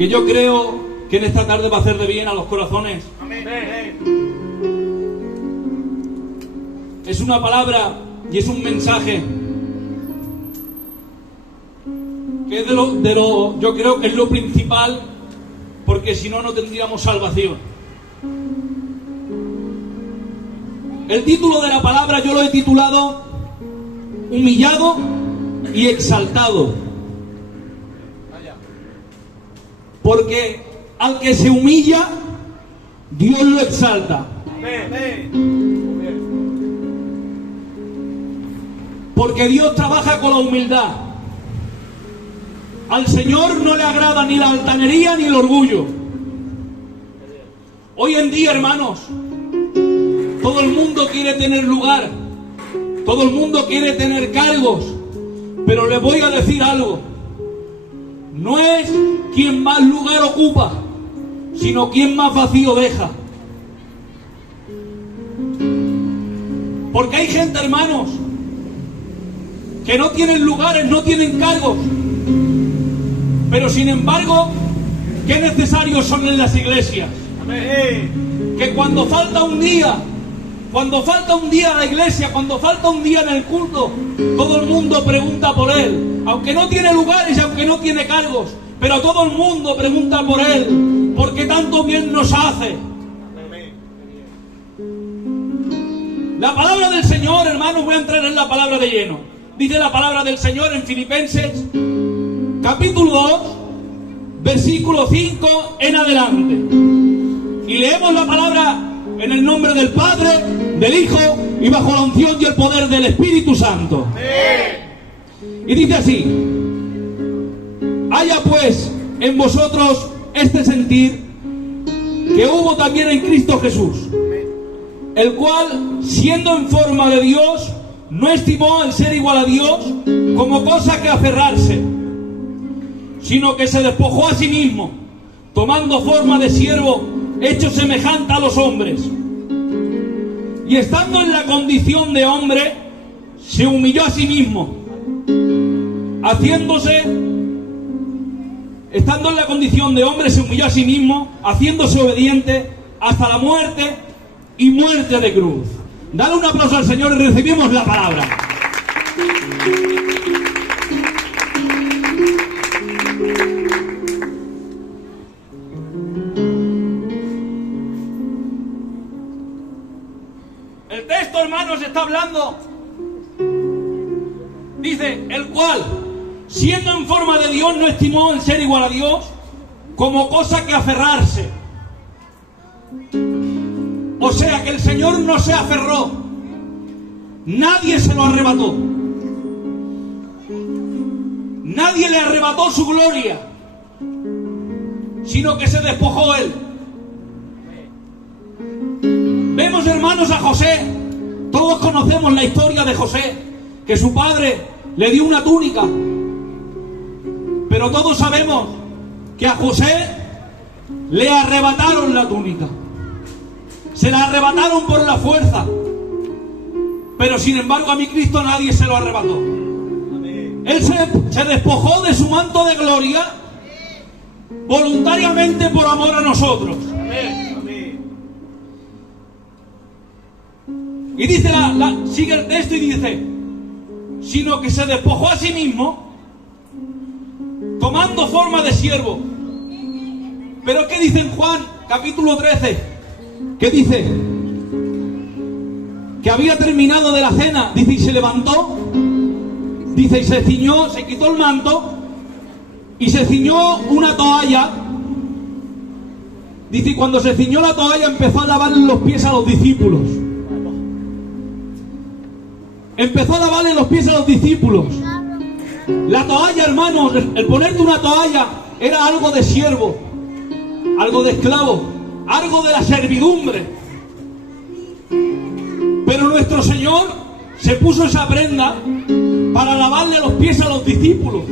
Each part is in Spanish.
que yo creo que en esta tarde va a hacer de bien a los corazones. Amén. Es una palabra y es un mensaje que es yo creo que es lo principal, porque si no, no tendríamos salvación. El título de la palabra yo lo he titulado Humillado y exaltado. Porque al que se humilla, Dios lo exalta. Porque Dios trabaja con la humildad. Al Señor no le agrada ni la altanería ni el orgullo. Hoy en día, hermanos, todo el mundo quiere tener lugar, todo el mundo quiere tener cargos, pero les voy a decir algo: no es quien más lugar ocupa, sino quien más vacío deja. Porque hay gente, hermanos, que no tienen lugares, no tienen cargos, pero sin embargo, qué necesarios son en las iglesias. Amén. Que cuando falta un día a la iglesia, cuando falta un día en el culto, todo el mundo pregunta por él, aunque no tiene lugares y aunque no tiene cargos, pero todo el mundo pregunta por él, porque tanto bien nos hace. La palabra del Señor, hermanos, voy a entrar en la palabra de lleno. Dice la palabra del Señor en Filipenses, capítulo 2, versículo 5 en adelante. Y leemos la palabra en el nombre del Padre, del Hijo y bajo la unción y el poder del Espíritu Santo. Y dice así: haya pues en vosotros este sentir que hubo también en Cristo Jesús, el cual, siendo en forma de Dios, no estimó el ser igual a Dios como cosa que aferrarse, sino que se despojó a sí mismo, tomando forma de siervo, hecho semejante a los hombres. Y estando en la condición de hombre, se humilló a sí mismo, estando en la condición de hombre, se humilló a sí mismo, haciéndose obediente hasta la muerte y muerte de cruz. Dale un aplauso al Señor y recibimos la palabra. El texto, hermanos, está hablando. Dice, el cual, siendo en forma de Dios, no estimó el ser igual a Dios como cosa que aferrarse. O sea que el Señor no se aferró, nadie se lo arrebató, nadie le arrebató su gloria, sino que se despojó Él. Vemos, hermanos, a José. Todos conocemos la historia de José, que su padre le dio una túnica, pero todos sabemos que a José le arrebataron la túnica. Se la arrebataron por la fuerza, pero sin embargo a mi Cristo nadie se lo arrebató. Él se despojó de su manto de gloria voluntariamente por amor a nosotros. Y dice sigue el texto y dice, sino que se despojó a sí mismo, tomando forma de siervo. Pero ¿qué dice en Juan capítulo 13? ¿Qué dice? Que había terminado de la cena, dice, y se levantó, dice, y se ciñó, se quitó el manto y se ciñó una toalla. Dice, y cuando se ciñó la toalla empezó a lavarle los pies a los discípulos. Empezó a lavarle los pies a los discípulos. La toalla, hermanos, el ponerte una toalla era algo de siervo, algo de esclavo, algo de la servidumbre. Pero nuestro Señor se puso esa prenda para lavarle los pies a los discípulos.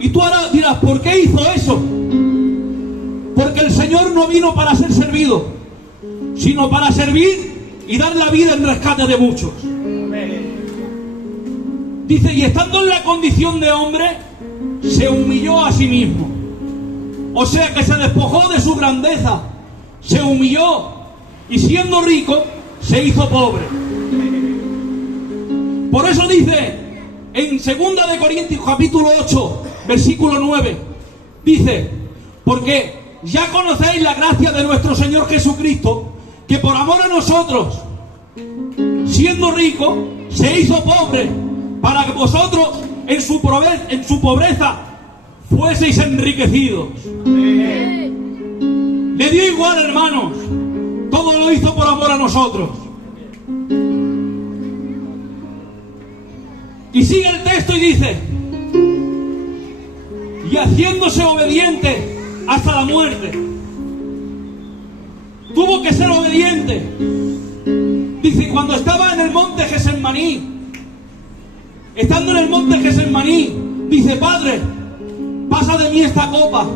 Y tú ahora dirás, ¿por qué hizo eso? Porque el Señor no vino para ser servido, sino para servir y dar la vida en rescate de muchos. Dice, y estando en la condición de hombre, se humilló a sí mismo. O sea que se despojó de su grandeza, se humilló y siendo rico se hizo pobre. Por eso dice en 2 de Corintios capítulo 8, versículo 9, dice: porque ya conocéis la gracia de nuestro Señor Jesucristo, que por amor a nosotros, siendo rico, se hizo pobre, para que vosotros en su pobreza fueseis enriquecidos. Le dio igual, hermanos, todo lo hizo por amor a nosotros. Y sigue el texto y dice: y haciéndose obediente hasta la muerte. Tuvo que ser obediente. Dice, cuando estaba en el monte Getsemaní, estando en el monte Getsemaní, dice: Padre, pasa de mí esta copa,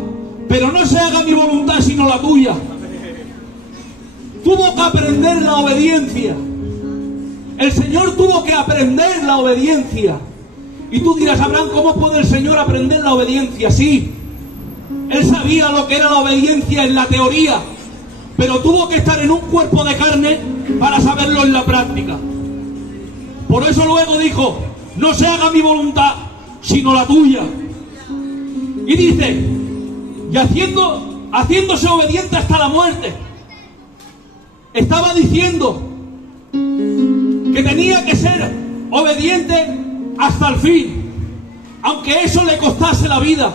pero no se haga mi voluntad sino la tuya. Tuvo que aprender la obediencia. El Señor tuvo que aprender la obediencia. Y tú dirás: Abraham, ¿cómo puede el Señor aprender la obediencia? Sí, Él sabía lo que era la obediencia en la teoría, pero tuvo que estar en un cuerpo de carne para saberlo en la práctica. Por eso luego dijo: no se haga mi voluntad sino la tuya. Y dice: y haciéndose obediente hasta la muerte. Estaba diciendo que tenía que ser obediente hasta el fin, aunque eso le costase la vida.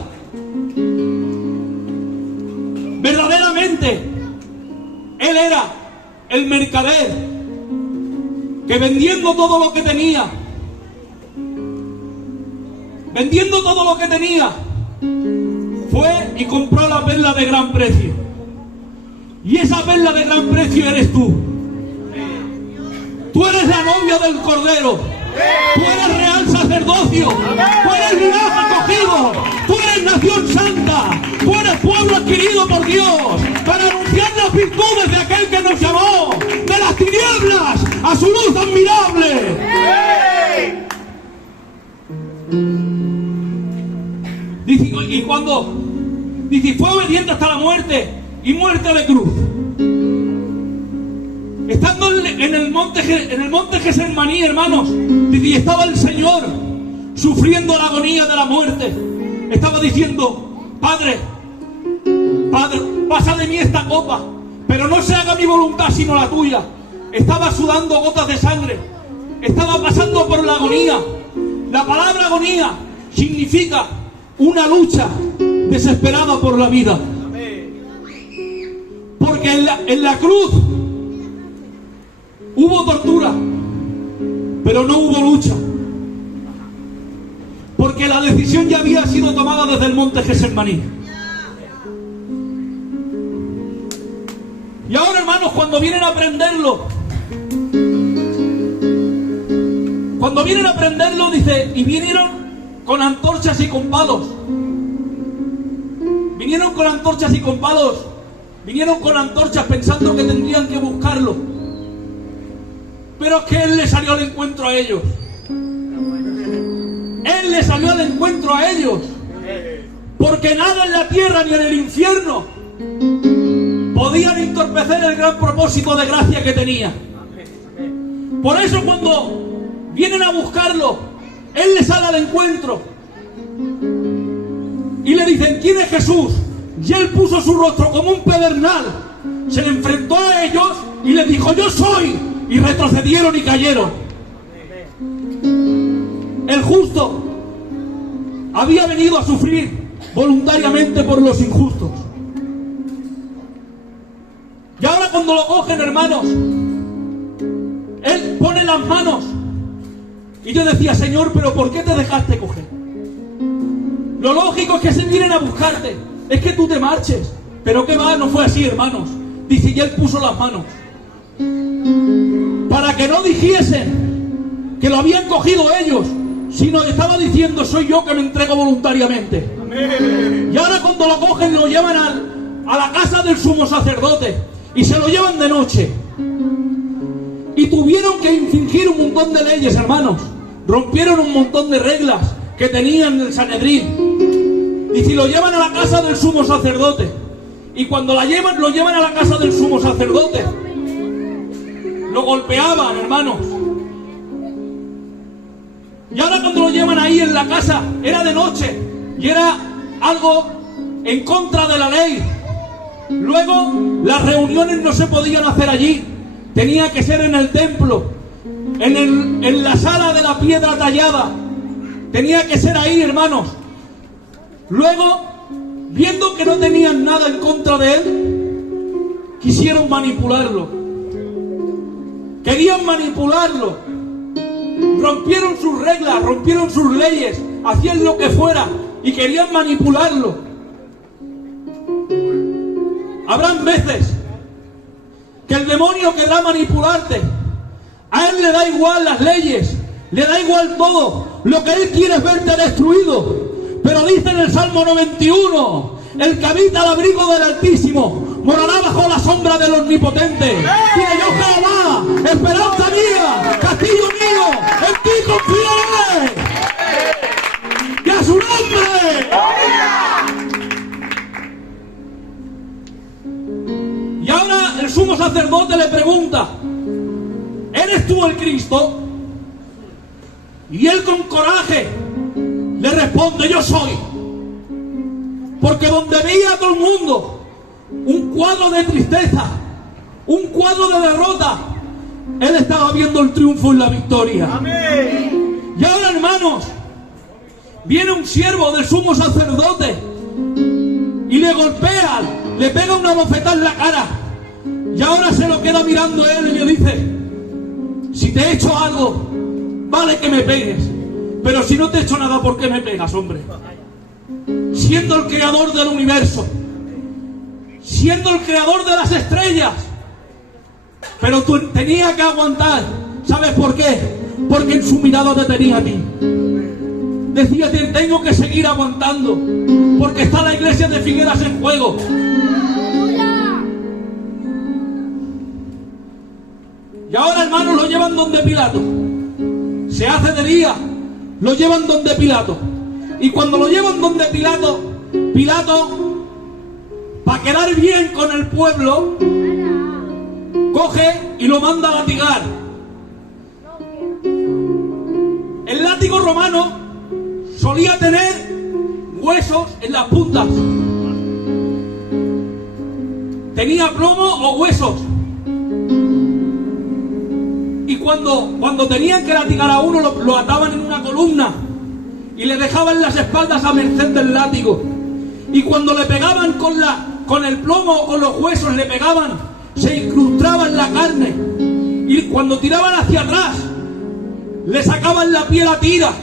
Verdaderamente, él era el mercader que vendiendo todo lo que tenía, fue y compró la perla de gran precio. Y esa perla de gran precio eres tú. Tú eres la novia del Cordero. Tú eres real sacerdocio. Tú eres linaje escogido. Tú eres nación santa. Tú eres pueblo adquirido por Dios para anunciar las virtudes de aquel que nos llamó de las tinieblas a su luz admirable. Dice, y cuando dice, fue obediente hasta la muerte y muerte de cruz. Estando en el monte Getsemaní, hermanos, y estaba el Señor sufriendo la agonía de la muerte. Estaba diciendo: Padre, pasa de mí esta copa, pero no se haga mi voluntad sino la tuya. Estaba sudando gotas de sangre. Estaba pasando por la agonía. La palabra agonía significa una lucha desesperada por la vida. Porque en la cruz hubo tortura, pero no hubo lucha. Porque la decisión ya había sido tomada desde el monte Getsemaní. Y ahora, hermanos, cuando vienen a aprenderlo, dice, y vinieron con antorchas y con palos. Vinieron con antorchas pensando que tendrían que buscarlo. Pero es que Él le salió al encuentro a ellos. Él le salió al encuentro a ellos. Porque nada en la tierra ni en el infierno podían entorpecer el gran propósito de gracia que tenía. Por eso cuando vienen a buscarlo, Él les sale al encuentro. Y le dicen: ¿quién es Jesús? Y Él puso su rostro como un pedernal. Se le enfrentó a ellos y les dijo: yo soy. Y retrocedieron y cayeron. El justo había venido a sufrir voluntariamente por los injustos. Y ahora cuando lo cogen, hermanos, Él pone las manos. Y yo decía: Señor, ¿pero por qué te dejaste coger? Lo lógico es que se vienen a buscarte, es que tú te marches. Pero qué va, no fue así, hermanos. Dice: y Él puso las manos. Para que no dijesen que lo habían cogido ellos, sino que estaba diciendo: soy yo que me entrego voluntariamente. Amén. Y ahora cuando lo cogen, lo llevan a la casa del sumo sacerdote y se lo llevan de noche. Y tuvieron que infringir un montón de leyes, hermanos. Rompieron un montón de reglas que tenían el Sanedrín. Y si lo llevan a la casa del sumo sacerdote, y cuando lo llevan a la casa del sumo sacerdote, lo golpeaban, hermanos. Y ahora cuando lo llevan ahí en la casa, era de noche, y era algo en contra de la ley. Luego, las reuniones no se podían hacer allí, tenía que ser en el templo, en la sala de la piedra tallada, tenía que ser ahí, hermanos. Luego, viendo que no tenían nada en contra de él, quisieron manipularlo. Querían manipularlo. Rompieron sus reglas, rompieron sus leyes, hacían lo que fuera y querían manipularlo. Habrán veces que el demonio querrá manipularte. A él le da igual las leyes, le da igual todo. Lo que él quiere es verte destruido. Pero dice en el Salmo 91, el que habita al abrigo del Altísimo morará bajo la sombra del Omnipotente. Dice: yo Jehová, esperanza mía, castillo mío, en ti confiaré. ¡Y a su nombre! Y ahora el sumo sacerdote le pregunta: ¿eres tú el Cristo? Y él con coraje le responde: yo soy. Porque donde veía a todo el mundo un cuadro de tristeza, un cuadro de derrota, él estaba viendo el triunfo y la victoria. Amén. Y ahora, hermanos, viene un siervo del sumo sacerdote y le golpea, le pega una bofetada en la cara. Y ahora se lo queda mirando él y le dice: si te he hecho algo, vale que me pegues, pero si no te he hecho nada, ¿por qué me pegas, hombre? Siendo el creador del universo, siendo el creador de las estrellas, pero tú tenías que aguantar. ¿Sabes por qué? Porque en su mirada te tenía a ti. Decía: tengo que seguir aguantando, porque está la iglesia de Figueras en juego. Y ahora, hermanos, lo llevan donde Pilato. Se hace de día, lo llevan donde Pilato. Y cuando lo llevan donde Pilato, para quedar bien con el pueblo, coge y lo manda a latigar. El látigo romano solía tener huesos en las puntas. Tenía plomo o huesos. Y cuando tenían que latigar a uno, lo ataban en una columna y le dejaban las espaldas a merced del látigo. Y cuando le pegaban con el plomo o con los huesos, le pegaban, se incrustaba en la carne. Y cuando tiraban hacia atrás, le sacaban la piel a tiras.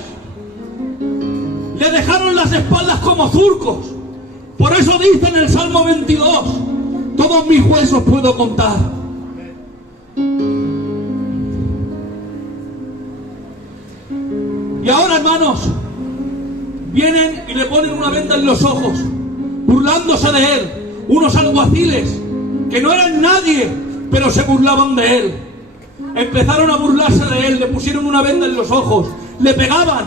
Le dejaron las espaldas como surcos. Por eso dice en el Salmo 22: todos mis huesos puedo contar. Y ahora, hermanos, vienen y le ponen una venda en los ojos, burlándose de él. Unos alguaciles que no eran nadie, pero se burlaban de él. Empezaron a burlarse de él, le pusieron una venda en los ojos, le pegaban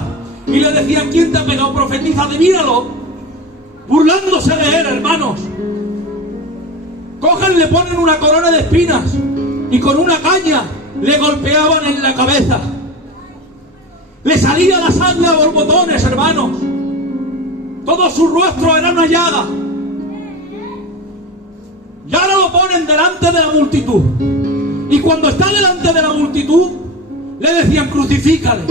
y le decían: ¿quién te ha pegado? Profetiza, adivínalo. Burlándose de él, hermanos. Cogen, le ponen una corona de espinas y con una caña le golpeaban en la cabeza. Le salía la sangre a borbotones, hermanos. Todo su rostro era una llaga. Y ahora lo ponen delante de la multitud. Y cuando está delante de la multitud, le decían: crucifícale.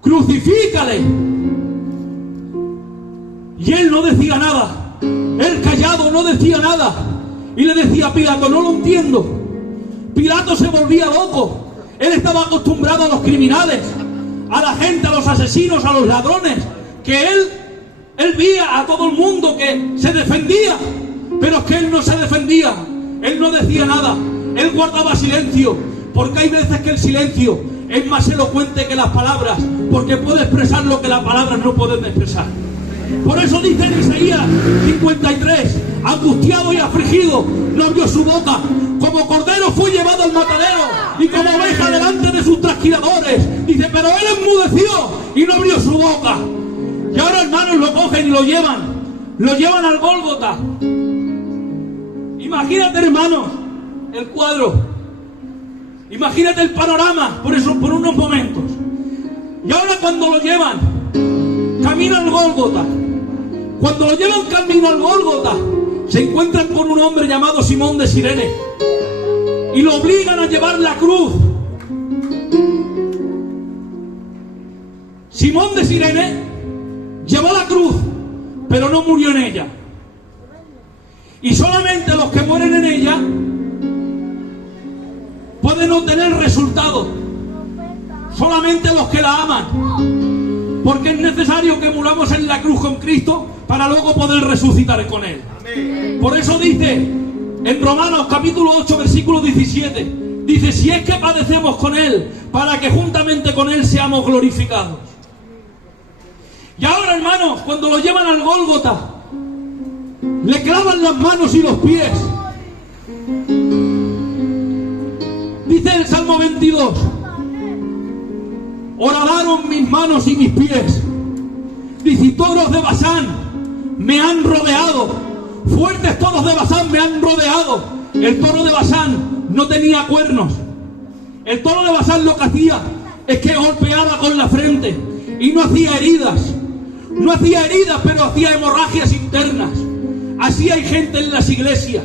Crucifícale. Y él no decía nada. Él callado no decía nada. Y le decía a Pilato: no lo entiendo. Pilato se volvía loco. Él estaba acostumbrado a los criminales, a la gente, a los asesinos, a los ladrones, que él veía a todo el mundo que se defendía, pero es que él no se defendía, él no decía nada, él guardaba silencio, porque hay veces que el silencio es más elocuente que las palabras, porque puede expresar lo que las palabras no pueden expresar. Por eso dice en Isaías 53: angustiado y afligido, no abrió su boca. Como cordero fue llevado al matadero, y como oveja delante de sus trasquiladores. Dice: pero él enmudeció y no abrió su boca. Y ahora, hermanos, lo cogen y lo llevan al Gólgota. Imagínate, hermanos, el cuadro. Imagínate el panorama, por unos momentos. Y ahora cuando lo llevan camino al Gólgota, cuando lo llevan camino al Gólgota, se encuentran con un hombre llamado Simón de Cirene y lo obligan a llevar la cruz. Simón de Cirene llevó la cruz, pero no murió en ella. Y solamente los que mueren en ella pueden obtener resultados. Solamente los que la aman. Porque es necesario que muramos en la cruz con Cristo para luego poder resucitar con Él. Por eso dice en Romanos capítulo 8 versículo 17, dice: si es que padecemos con Él, para que juntamente con Él seamos glorificados. Y ahora, hermanos, cuando lo llevan al Gólgota, le clavan las manos y los pies. Dice el Salmo 22: horadaron mis manos y mis pies. Dice: toros de Basán me han rodeado. Fuertes toros de Basán me han rodeado. El toro de Basán no tenía cuernos. El toro de Basán lo que hacía es que golpeaba con la frente y no hacía heridas. No hacía heridas, pero hacía hemorragias internas. Así hay gente en las iglesias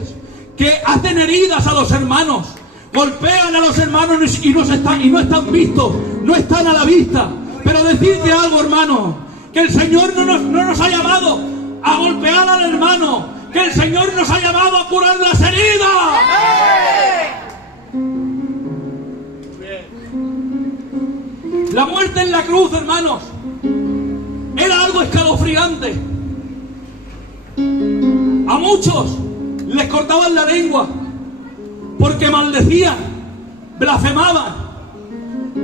que hacen heridas a los hermanos, golpean a los hermanos y no están vistos, no están a la vista. Pero decirte algo, hermano, que el Señor no nos ha llamado a golpear al hermano, que el Señor nos ha llamado a curar las heridas. La muerte en la cruz, hermanos, era algo escalofriante. A muchos les cortaban la lengua porque maldecían, blasfemaban.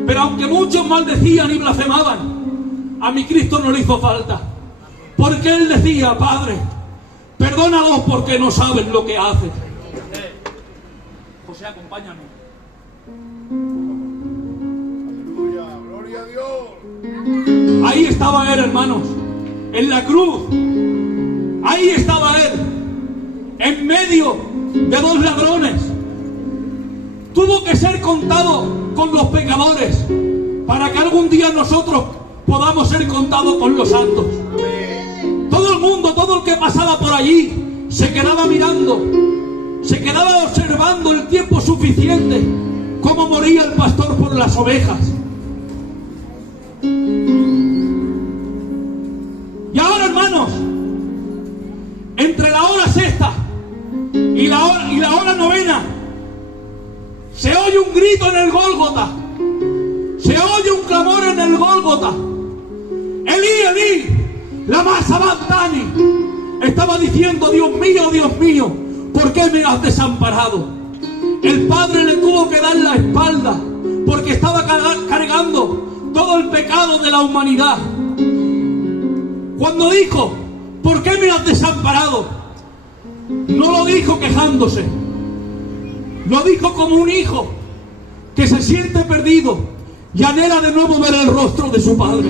Pero aunque muchos maldecían y blasfemaban, a mi Cristo no le hizo falta, porque Él decía: Padre, perdónalos porque no saben lo que hacen. José, acompáñame. Aleluya, gloria a Dios. Ahí estaba Él, hermanos, en la cruz. Ahí estaba Él, en medio de dos ladrones. Tuvo que ser contado con los pecadores para que algún día nosotros podamos ser contados con los santos. Todo el mundo, todo el que pasaba por allí, se quedaba mirando, se quedaba observando el tiempo suficiente cómo moría el pastor por las ovejas. Y ahora, hermanos, entre la hora sexta y la hora novena, se oye un grito en el Gólgota, se oye un clamor en el Gólgota: Elí, Elí, lama sabactani. Estaba diciendo: Dios mío, ¿por qué me has desamparado? El Padre le tuvo que dar la espalda porque estaba cargando todo el pecado de la humanidad. Cuando dijo: ¿por qué me has desamparado?, no lo dijo quejándose, lo dijo como un hijo que se siente perdido y anhela de nuevo ver el rostro de su padre.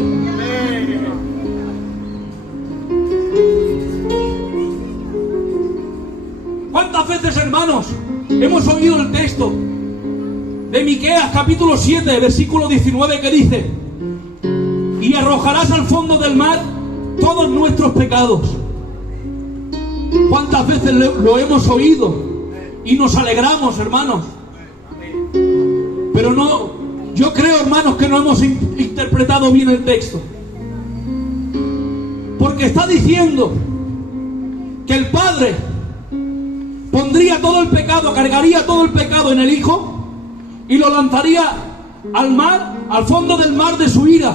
¿Cuántas veces, hermanos, hemos oído el texto de Miqueas capítulo 7 versículo 19 que dice: y arrojarás al fondo del mar todos nuestros pecados? ¿Cuántas veces lo hemos oído y nos alegramos, hermanos? Pero no, yo creo, hermanos, que no hemos interpretado bien el texto, porque está diciendo que el Padre pondría todo el pecado, cargaría todo el pecado en el Hijo y lo lanzaría al mar, al fondo del mar de su ira.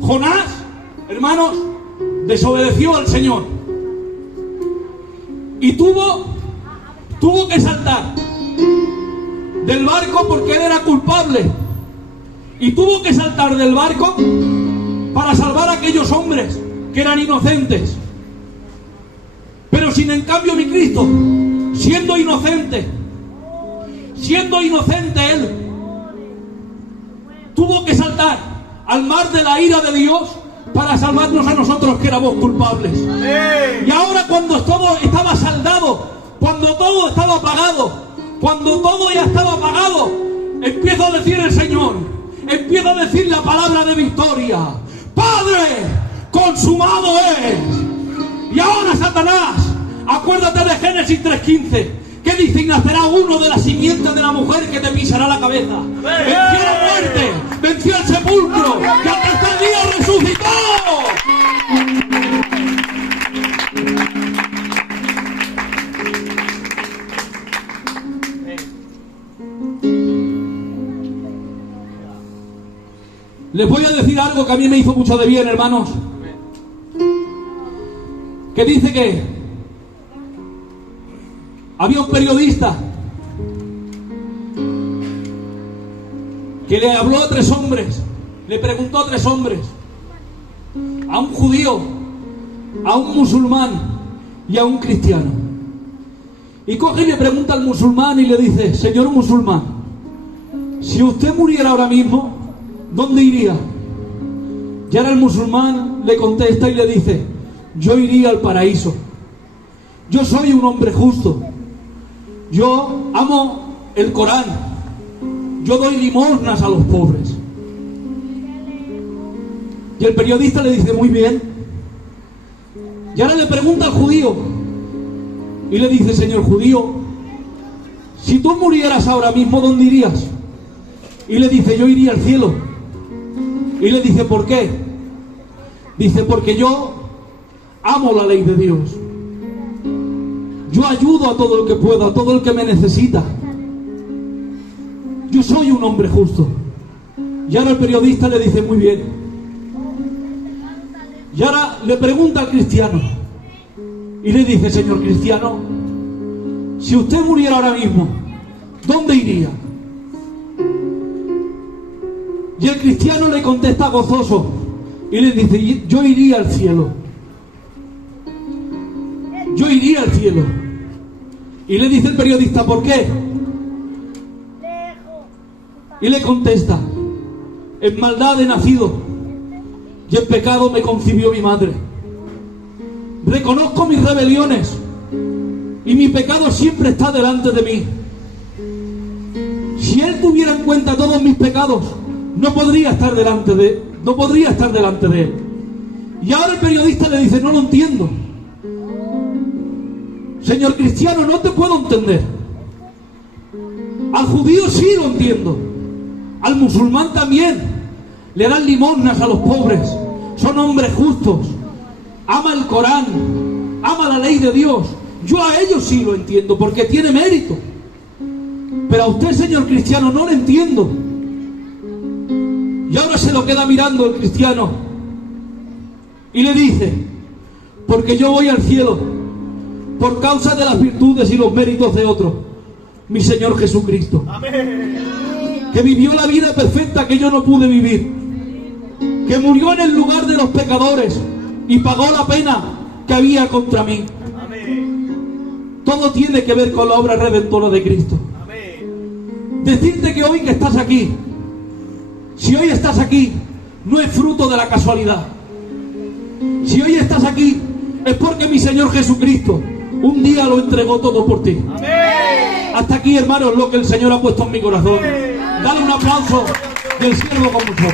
Jonás, hermanos, desobedeció al Señor y tuvo que saltar del barco porque él era culpable, y tuvo que saltar del barco para salvar a aquellos hombres que eran inocentes. Pero sin en cambio mi Cristo, siendo inocente él, tuvo que saltar al mar de la ira de Dios para salvarnos a nosotros que éramos culpables. Y ahora cuando todo estaba saldado, cuando todo estaba pagado, cuando todo ya estaba pagado, empieza a decir el Señor, empieza a decir la palabra de victoria: Padre, consumado es. Y ahora, Satanás, acuérdate de Génesis 3:15, que dice: y nacerá uno de la simiente de la mujer que te pisará la cabeza. Venció la muerte, venció el sepulcro, y al tercer día resucitó. Les voy a decir algo que a mí me hizo mucho de bien, hermanos. Que dice que había un periodista que le habló a 3 hombres, le preguntó a 3 hombres, a un judío, a un musulmán y a un cristiano. Y coge y le pregunta al musulmán y le dice: señor musulmán, si usted muriera ahora mismo, ¿dónde iría? Y ahora el musulmán le contesta y le dice: yo iría al paraíso. Yo soy un hombre justo. Yo amo el Corán. Yo doy limosnas a los pobres. Y el periodista le dice: muy bien. Y ahora le pregunta al judío y le dice: señor judío, si tú murieras ahora mismo, ¿dónde irías? Y le dice: yo iría al cielo. Y le dice: ¿por qué? Dice: porque yo amo la ley de Dios. Yo ayudo a todo el que pueda, a todo el que me necesita. Yo soy un hombre justo. Y ahora el periodista le dice: muy bien. Y ahora le pregunta al cristiano y le dice: señor cristiano, si usted muriera ahora mismo, ¿dónde iría? Y el cristiano le contesta gozoso y le dice: yo iría al cielo. Yo iría al cielo. Y le dice el periodista: ¿por qué? Y le contesta: en maldad he nacido y en pecado me concibió mi madre. Reconozco mis rebeliones y mi pecado siempre está delante de mí. Si él tuviera en cuenta todos mis pecados, no podría estar delante de él. Y ahora el periodista le dice: no lo entiendo. Señor cristiano, no te puedo entender. Al judío sí lo entiendo. Al musulmán también. Le dan limosnas a los pobres. Son hombres justos. Ama el Corán. Ama la ley de Dios. Yo a ellos sí lo entiendo porque tiene mérito. Pero a usted, señor cristiano, no lo entiendo. Y ahora se lo queda mirando el cristiano y le dice: porque yo voy al cielo por causa de las virtudes y los méritos de otro, mi Señor Jesucristo. Amén. Que vivió la vida perfecta que yo no pude vivir, que murió en el lugar de los pecadores y pagó la pena que había contra mí. Amén. Todo tiene que ver con la obra redentora de Cristo. Amén. Decirte que hoy que estás aquí, si hoy estás aquí, no es fruto de la casualidad. Si hoy estás aquí, es porque mi Señor Jesucristo un día lo entregó todo por ti. Amén. Hasta aquí, hermanos, lo que el Señor ha puesto en mi corazón. Dale un aplauso del cielo con nosotros.